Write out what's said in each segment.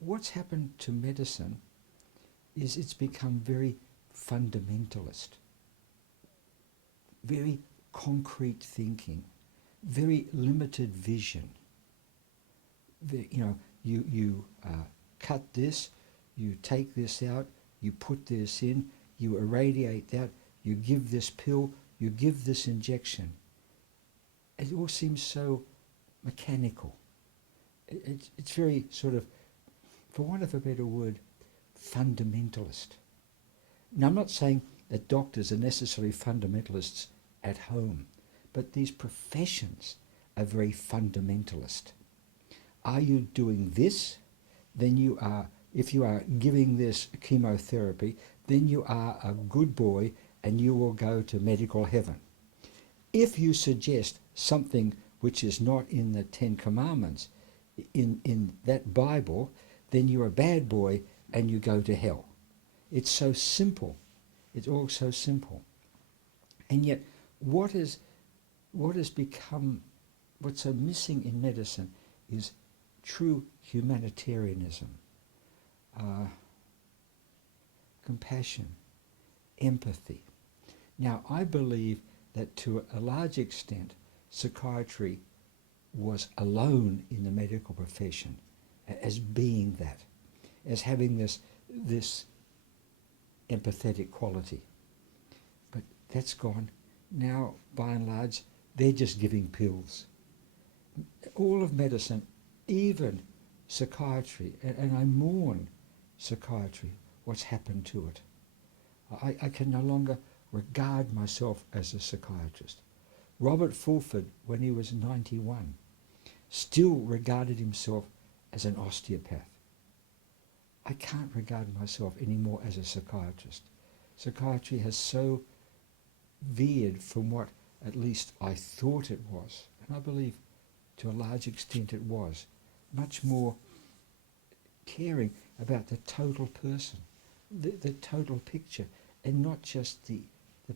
what's happened to medicine is it's become very fundamentalist, very concrete thinking, very limited vision. You cut this, you take this out, you put this in, you irradiate that, you give this pill, you give this injection. It all seems so mechanical. It's very sort of, for want of a better word, fundamentalist. Now, I'm not saying that doctors are necessarily fundamentalists at home, but these professions are very fundamentalist. Are you doing this? Then you are, if you are giving this chemotherapy, then you are a good boy and you will go to medical heaven. If you suggest something which is not in the Ten Commandments, in that Bible, then you're a bad boy and you go to hell. It's so simple. It's all so simple. And yet, what has become, what's so missing in medicine is true humanitarianism, compassion, empathy. Now, I believe that to a large extent, psychiatry was alone in the medical profession as being that, as having this empathetic quality. But that's gone. Now, by and large, they're just giving pills. All of medicine, even psychiatry, and I mourn psychiatry, what's happened to it. I can no longer regard myself as a psychiatrist. Robert Fulford, when he was 91, still regarded himself as an osteopath. I can't regard myself anymore as a psychiatrist. Psychiatry has so veered from what at least I thought it was, and I believe to a large extent it was, much more caring about the total person, the total picture, and not just the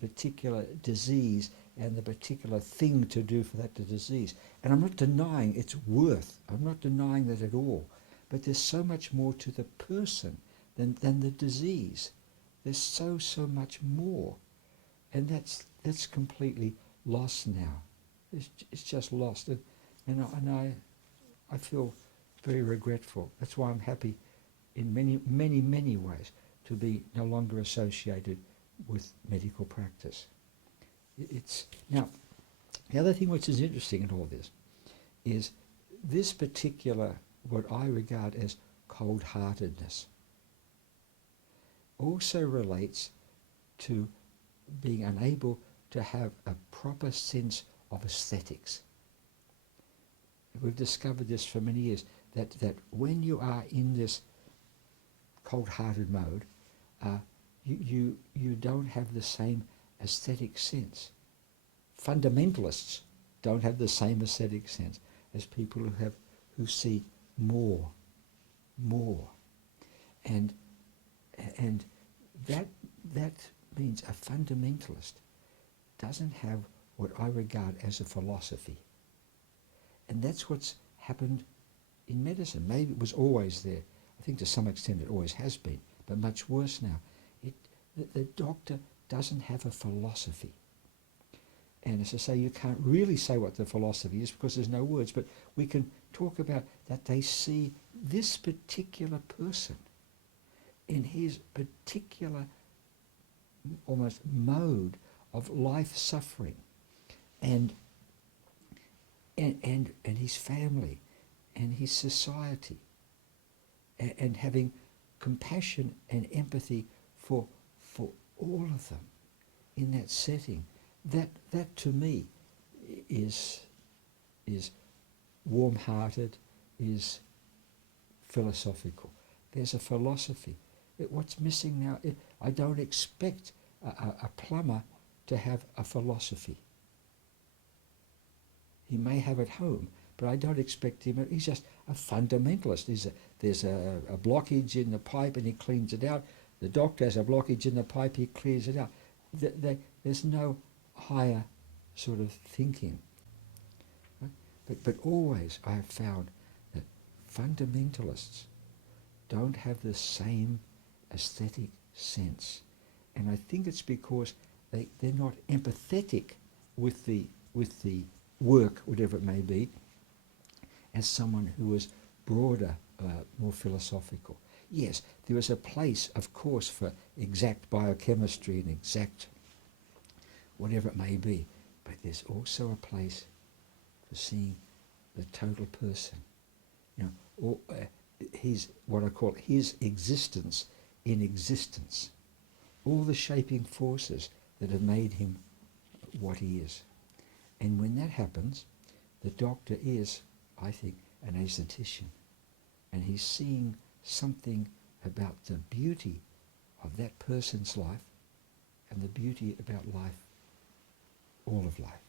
particular disease and the particular thing to do for that disease. And I'm not denying its worth. I'm not denying that at all. But there's so much more to the person than the disease. There's so much more. And that's completely lost now. It's just lost. And I feel very regretful. That's why I'm happy in many ways to be no longer associated with medical practice. Now, the other thing which is interesting in all this is this particular, what I regard as cold-heartedness, also relates to being unable to have a proper sense of aesthetics. We've discovered this for many years, that when you are in this cold-hearted mode, you don't have the same aesthetic sense. Fundamentalists don't have the same aesthetic sense as people who see more, and that means a fundamentalist doesn't have what I regard as a philosophy, and that's what's happened in medicine. Maybe it was always there. I think to some extent it always has been, but much worse now. The doctor doesn't have a philosophy. And as I say, you can't really say what the philosophy is because there's no words, but we can talk about that they see this particular person in his particular almost mode of life suffering and his family and his society, and having compassion and empathy for all of them in that setting. That to me is warm-hearted, is philosophical. There's a philosophy. What's missing now, I don't expect a plumber to have a philosophy. He may have at home, but I don't expect him. He's just a fundamentalist. There's a blockage in the pipe and he cleans it out. The doctor has a blockage in the pipe, he clears it out. There's no higher sort of thinking. Right? But always I have found that fundamentalists don't have the same aesthetic sense. And I think it's because they're not empathetic with the work, whatever it may be, as someone who is broader, more philosophical. Yes, there is a place, of course, for exact biochemistry and exact whatever it may be, but there's also a place for seeing the total person. You know, or his, what I call his existence in existence. All the shaping forces that have made him what he is. And when that happens, the doctor is, I think, an aesthetician. And he's seeing something about the beauty of that person's life and the beauty about life, all of life.